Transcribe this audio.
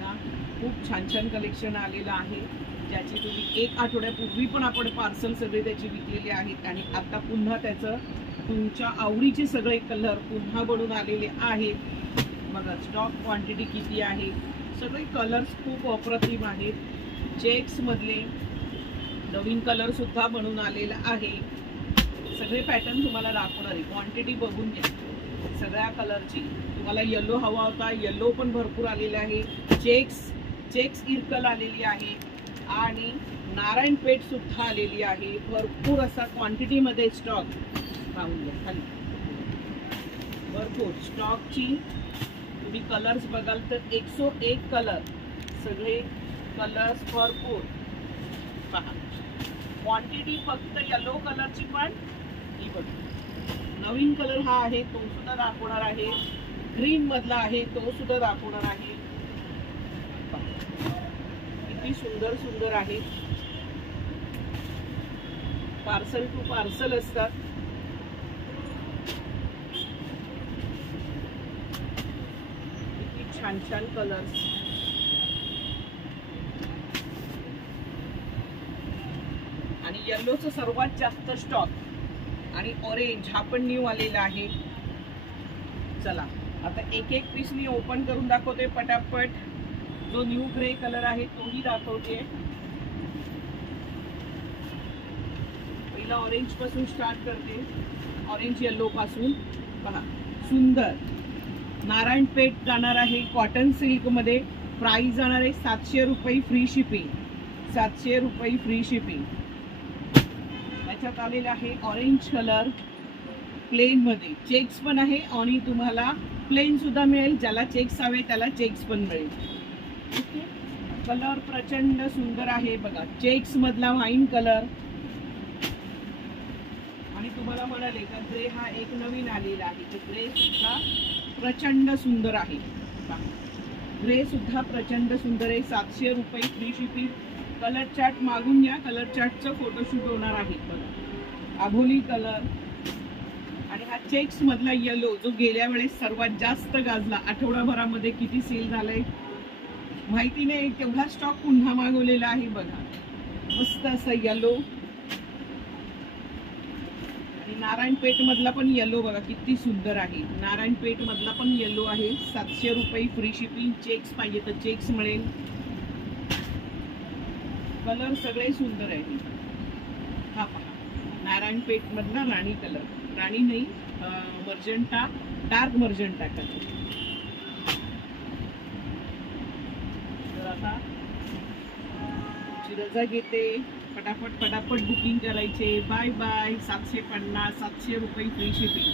बघा, खूप छान छान कलेक्शन आलेलं आहे, ज्याची तुम्ही 1 आठवड्यापूर्वी पण आपण पार्सल सगळे त्याची विकलेले आहेत आणि आता पुन्हा त्याचं तुमच्या आवडीचे सगळे कलर पुन्हा बनून आलेले आहेत बघा. स्टॉक क्वांटिटी किती आहे, सगळे कलर्स खूप अप्रतिम आहेत. चेक्स मधले नवीन कलर सुद्धा बनून आलेला आहे. सगळे पॅटर्न तुम्हाला दाखवणार आहे. क्वांटिटी बघून घ्या सगळ्या कलरची. तुम्हाला येलो हवा होता, येलो पण भरपूर आलेला आहे. चेक्स इरकल आलेली आहे आणि नारायणपेठ सुद्धा आलेली आहे. भरपूर असा क्वांटिटी मध्ये स्टॉक पाहून घ्या. खाली भरपूर स्टॉकची तुम्ही कलर्स बघाल तर 101 कलर, सगळे कलर्स भरपूर पहा. क्वांटिटी फक्त येलो कलरची पण ही बघा. नवीन कलर हा आहे तो सुद्धा दाखवणार आहे. ग्रीन मधला आहे तो सुद्धा दाखवणार आहे. किती सुंदर सुंदर आहे. पार्सल टू पार्सल असतात. किती छान छान कलर्स. आणि येल्लोचं सर्वात जास्त स्टॉक आणि ऑरेंज हा पण न्यू आलेला आहे. चला आता एक एक पीस मी ओपन करून दाखवते पटापट. जो न्यू ग्रे कलर आहे तोही दाखवते. पहिला ऑरेंज पासून स्टार्ट करते. ऑरेंज येल्लो पासून पहा. सुंदर नारायणपेठ जाणार आहे कॉटन सिल्क मध्ये. प्राइस जाणार आहे 700 रुपये फ्री शिपिंग. 700 रुपये फ्री शिपिंग. त्याच्यात आलेला आहे ऑरेंज कलर प्लेन मध्ये. चेक्स पण आहे आणि तुम्हाला प्लेन सुद्धा मिळेल. ज्याला चेक्स हवे त्याला चेक्स पण मिळेल. ओके. कलर प्रचंड सुंदर आहे बघा. चेक्स मधला वाईन कलर. आणि तुम्हाला म्हणाले का ग्रे हा एक नवीन आलेला आहे. तर ग्रे सुद्धा प्रचंड सुंदर आहे. ग्रे सुद्धा प्रचंड सुंदर आहे. 700 रुपये फ्री शिपिंग. कलर चार्ट मागून घ्या. कलर चार्टचं फोटोशूट होणार आहे बघा. आभोली कलर आणि हा चेक्स मधला येलो जो गेल्या वेळेस सर्वात जास्त गाजला. आठवडाभरामध्ये किती सेल झालंय माहिती नाही. तेवढा स्टॉक पुन्हा मागवलेला आहे बघा. मस्त असं येलो. आणि नारायणपेठ मधला पण येलो बघा किती सुंदर आहे. नारायणपेठ मधला पण येलो आहे. 700 रुपये फ्री शिपिंग. चेक्स पाहिजे तर चेक्स मिळेल. कलर सगळे सुंदर आहे. हा पहा नारायणपेठ मधला राणी कलर. राणी नाही मर्जंटा, डार्क मर्जंटा कलर. तर आता रजा घेते. फटाफट बुकिंग करायचे. Bye bye. 750 700 रुपये फ्री शिपिंग.